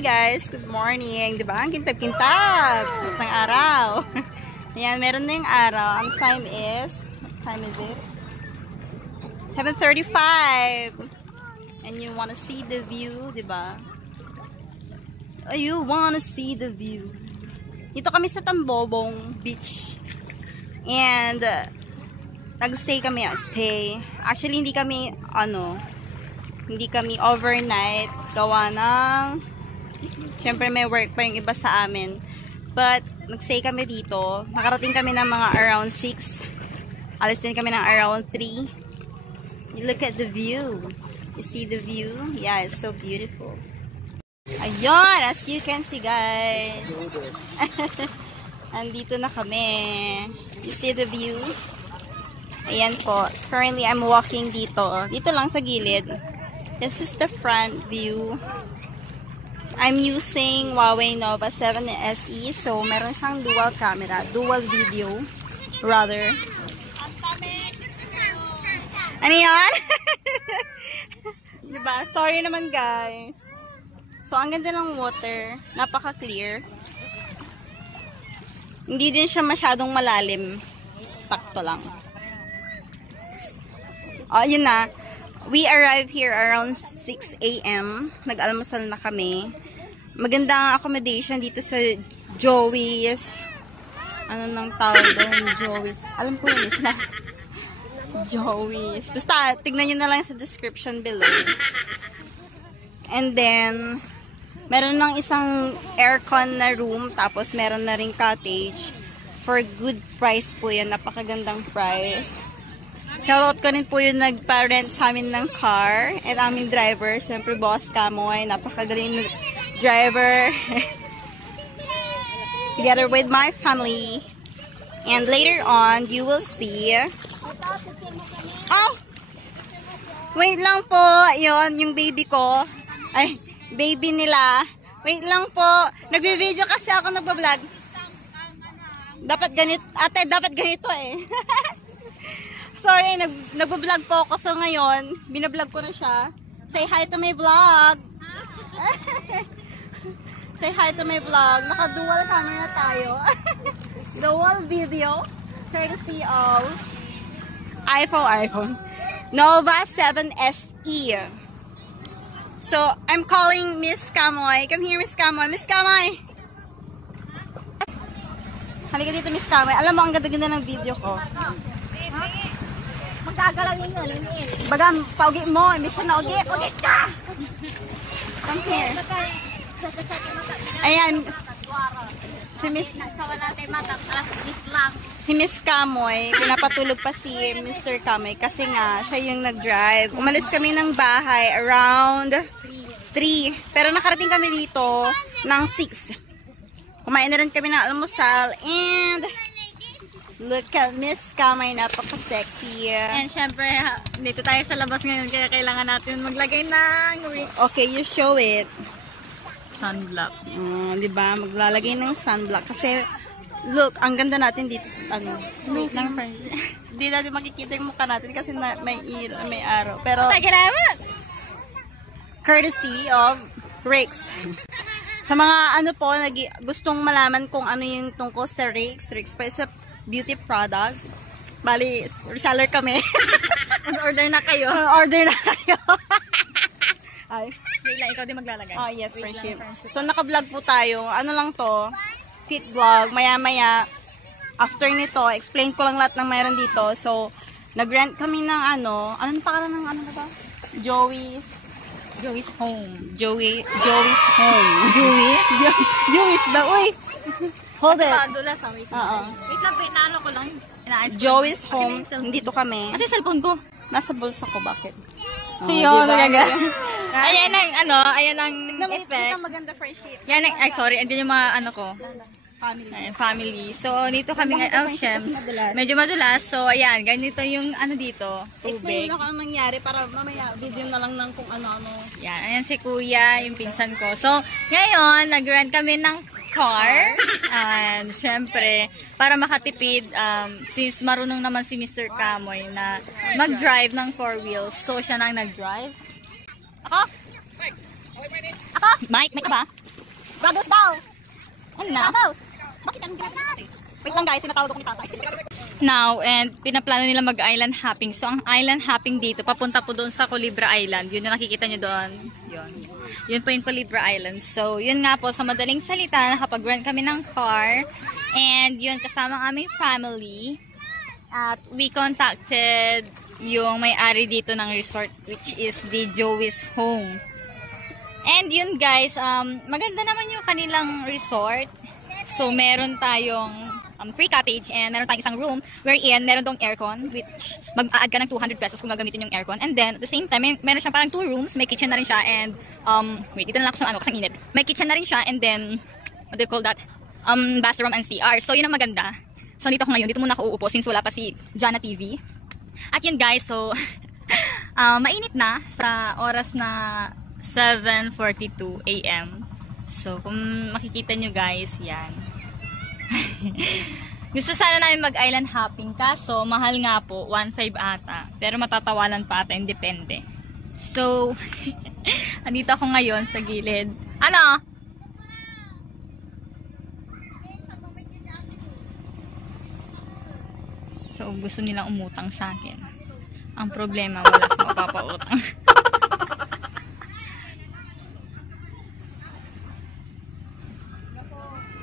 Hi guys, good morning. Diba? Ang kintab-kintab ng araw. Ayan, meron na yung araw. Ang time is, what time is it? 7:35. And you wanna see the view, diba? Oh, you wanna see the view. Dito kami sa Tambobong Beach. And nag-stay kami. Actually, hindi kami overnight. Gawa ng, syempre may work pa yung iba sa amin. But, nag-stay kami dito. Nakarating kami ng mga around 6. Alis din kami ng around 3. You look at the view. You see the view? Yeah, it's so beautiful. Ayun, as you can see guys. Andito na kami. You see the view? Ayan po. Currently, I'm walking dito. Dito lang sa gilid. This is the front view. I'm using Huawei Nova 7 SE. So, meron siyang dual camera. Dual video. Rather. Ano yun? Diba? Sorry naman guys. So, ang ganda ng water. Napaka-clear. Hindi din siya masyadong malalim. Sakto lang. Oh, yun na. We arrived here around 6 AM. Nag-almusal na kami. Maganda ang accommodation dito sa Joey's. Ano nang tawag doon? Joey's. Alam ko yun. Joey's. Basta, tignan nyo na lang sa description below. And then, meron ng isang aircon na room. Tapos, meron na ring cottage. For good price po yan. Napakagandang price. Shoutout ko rin po yung nagpa-rent sa amin ng car. At aming driver. Siyempre, Boss Kamoy. Napakagaling na driver. Together with my family. And later on, you will see. Oh! Wait lang po. Yun, yung baby ko. Ay, baby nila. Wait lang po. Nagbe-video kasi ako nagbablog. Dapat ganito. Ate, dapat ganito eh. Sorry, nag-vlog po ako. So ngayon, binablog ko na siya. Say hi to my vlog. Say hi to my vlog. Naka-dual camera tayo. Dual video. Courtesy of iPhone. Nova 7 SE. So, I'm calling Miss Kamoy. Come here, Miss Kamoy. Miss Kamoy! Halika dito, Miss Kamoy. Alam mo, ang ganda-ganda ng video ko. Magagalawin yun, liniin. Baga, paugi mo. Hindi siya naugi. Paugi ka! Come here. Ayan. Si Miss Kamoy, pinapatulog pa si Mr. Kamoy kasi nga, siya yung nag-drive. Umalis kami ng bahay around 3. Pero nakarating kami dito ng 6. Kumain na rin kami ng almusal and look at Miss Kamoy, napaka-sexy. And syempre, dito tayo sa labas ngayon kaya kailangan natin maglagay ng wigs. Okay, you show it. Sunblock. Diba? Maglalagay ng sunblock kasi look, ang ganda natin dito sa wait lang, hindi natin makikita yung mukha natin kasi may araw. Pero courtesy of Rix. Sa mga po, gustong malaman kung ano yung tungkol sa Rix pa is a beauty product. Bali, reseller kami. Order na kayo. Order na kayo. Ay. Wait lang, ikaw din maglalagay. Oh, yes, friendship. So, naka-vlog po tayo. Ano lang to? Fit vlog. Maya-maya. After nito, explain ko lang lahat ng mayroon dito. So, nag-rent kami ng ano na pangalan ng ano na to? Joey's Home. Joey's Home. Joey's ba? Uy! Hold it. Wait lang, inaano ko lang. Joey's Home. Dito kami. Kasi cellphone ko. Nasa bulsa ko. Bakit? So yun, maganda. Ayan ang effect. Maganda friendship. Yan ang, sorry, andyan yung mga ano ko. Family. So, dito kami ngayon, Shems. Medyo madulas. So, ayan, ganito yung ano dito, Explain tubig. mo kung anong nangyari para mamaya video na lang ng kung ano-ano. Yan, ayan si Kuya, yung pinsan ko. So, ngayon, nag-rent kami ng car. And, syempre, para makatipid, since marunong naman si Mr. Kamoy na mag-drive ng 4 wheels. So, siya nang nag-drive. Ako? Mike, may ka ba? Brothers daw. Ano na? Brothers. Bakit ang ginagawa? Wait lang guys, sinatawag ako ni tatay. Now, and pinaplano nila mag-island hopping. So, ang island hopping dito, papunta po doon sa Culebra Island. Yun yung nakikita nyo doon. Yun po yung Culebra Island. So, yun nga po, sa madaling salita, nakapag-rent kami ng car. And yun, kasama ang aming family. At we contacted yung may-ari dito ng resort, which is the Joey's Home. And yun guys, maganda naman yung kanilang resort. So, meron tayong free cottage and meron tayong isang room wherein meron tong aircon, which mag-a-add ka ng 200 pesos kung gagamitin yung aircon. And then, at the same time, meron siya parang 2 rooms, may kitchen na rin siya and, wait, dito na lang ako sa kasang init. May kitchen na rin siya and then, what do you call that? Bathroom and CR. So, yun ang maganda. So, dito ako ngayon, dito muna ako uupo since wala pa si Jana TV. At yun guys, so, mainit na sa oras na 7:42 AM. So, kung makikita nyo guys, yan. Gusto sana namin mag-island hopping kaso mahal nga po, 1.5 ata. Pero matatawalan pa ata, independe. So, andito ako ngayon sa gilid. Ano? So, gusto nilang umutang sa akin. Ang problema, wala akong mapapautang.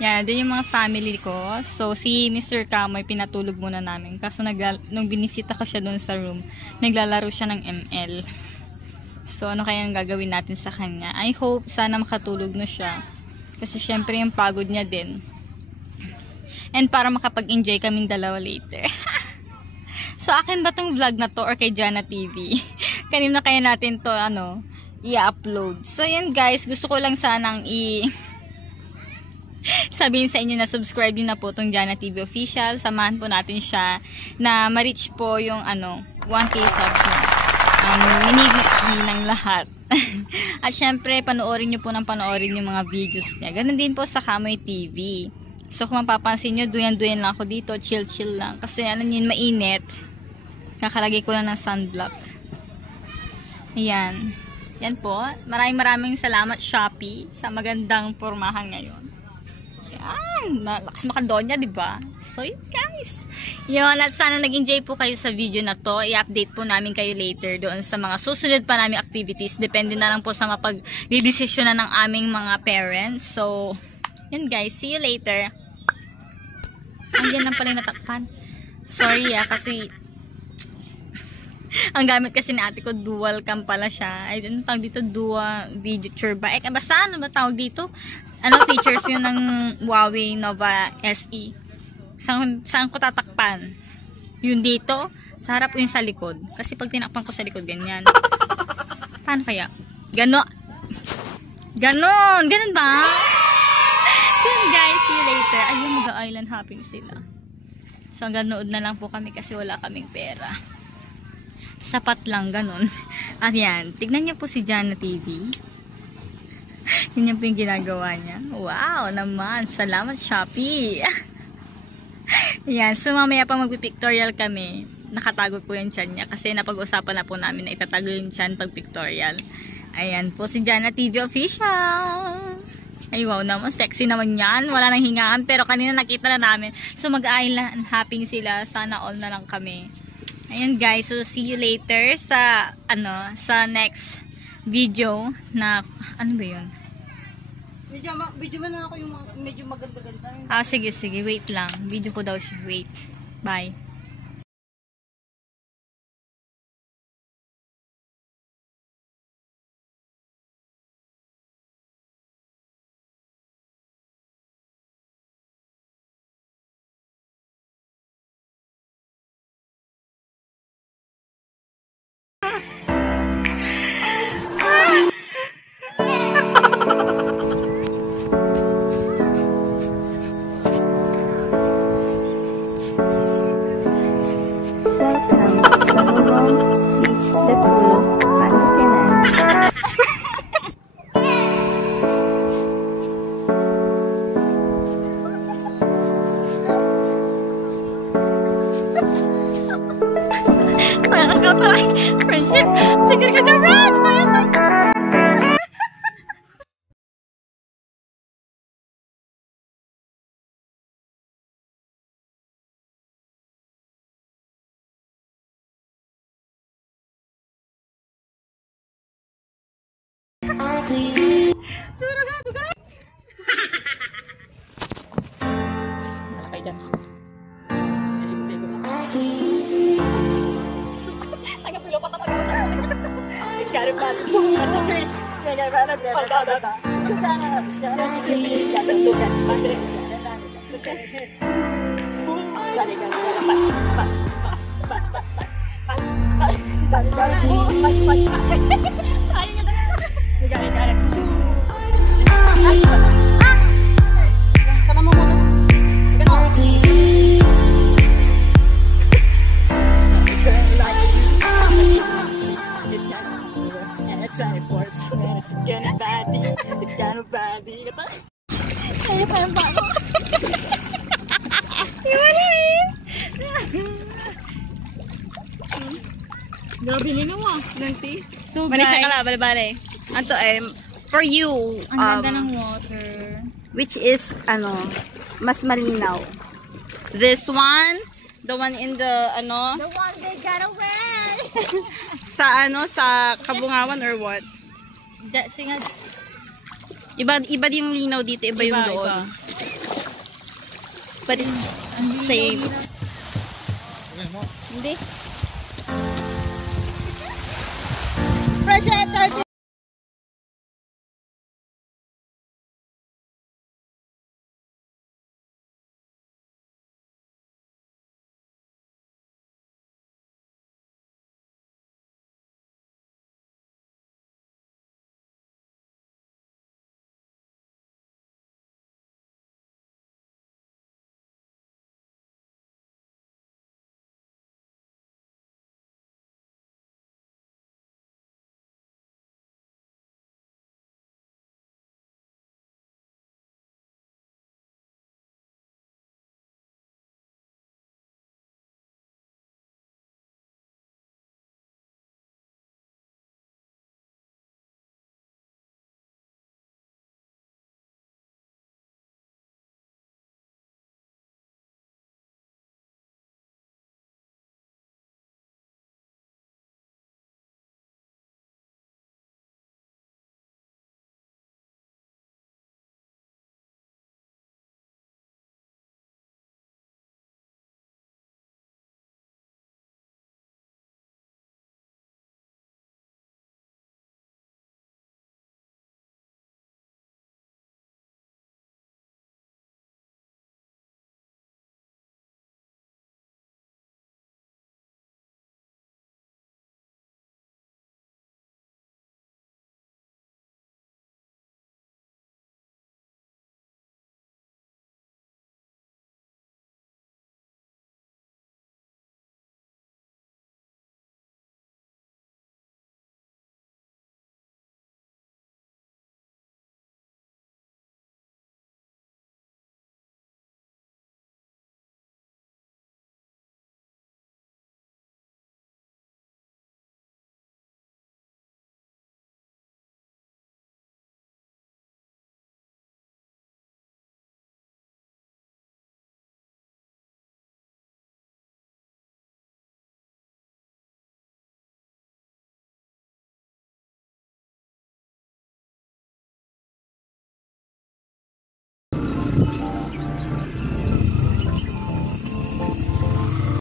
Yan, din yung mga family ko. So, si Mr. Kamoy, pinatulog muna namin. Kaso, nung binisita ko siya doon sa room, naglalaro siya ng ML. So, ano kaya ang gagawin natin sa kanya? I hope, sana makatulog na siya. Kasi, syempre, yung pagod niya din. And para makapag-enjoy kaming dalawa later. So, akin ba tong vlog na to or kay Jana TV? Kanina kaya natin to, i-upload. So, yun guys, gusto ko lang sanang sabihin sa inyo na subscribe din na po tong Jana TV Official. Samahan po natin siya na ma-reach po yung 1K subs niya. Ang minigiti ng lahat. At syempre, panoorin nyo po ng panoorin yung mga videos niya. Ganun din po sa Kamoy TV. So, kung mapapansin nyo, duyan-duyan lang ako dito. Chill-chill lang. Kasi alam nyo, mainit. Kakalagay ko lang ng sunblock. Ayan. Yan po. Maraming salamat Shopee sa magandang pormahan ngayon. Yan. Lakas makadonya, diba? So, yun guys. Yun. At sana nag-enjoy po kayo sa video na to. I-update po namin kayo later doon sa mga susunod pa naming activities. Depende na lang po sa mapag-desisyon na ng aming mga parents. So, yun guys. See you later. Andiyan lang pala natakpan. Sorry kasi ang gamit kasi ni ate ko, dual cam pala siya. Ay, ano tawag dito? Dual video turba. Basta ano ba tawag dito? Features yun ng Huawei Nova SE. Saan ko tatakpan? Yun dito, sa harap o yung sa likod. Kasi pag tinakpan ko sa likod, ganyan. Paano kaya? Ganon ba? So guys, see you later. Ayun, mag-island hopping sila. So hanggang nood na lang po kami kasi wala kaming pera. Sapat lang, ganon. At yan, tignan niyo po si Jana TV. Yun po yung ginagawa niya. Wow naman, salamat Shopee. Yan, so mamaya pang magpipictorial kami. Nakatago po yung tiyan niya kasi napag-usapan na po namin na itatago yung tiyan pag pictorial. Ayan po si Jana TV Official. Ay wow naman, sexy naman yan. Wala nang hingaan pero kanina nakita na namin. So mag-island hopping sila. Sana all na lang kami. Ayun guys, so see you later sa sa next video na ano ba 'yun? Video man ako yung medyo maganda-ganda. Sige, wait lang. Video ko daw siya. Wait. Bye. Tama mo muna. Ay, parang ba ako? Wala eh. Grabe nino mo. Nanti. So Manisya guys, ka la, bale-bale. Anto for you, ang ganda ng water. which is, mas malinaw. This one, the one in the, The one they got away. sa Kabungawan or what? Singa, Iba yung linaw dito, iba yung doon. But it's same. Hindi.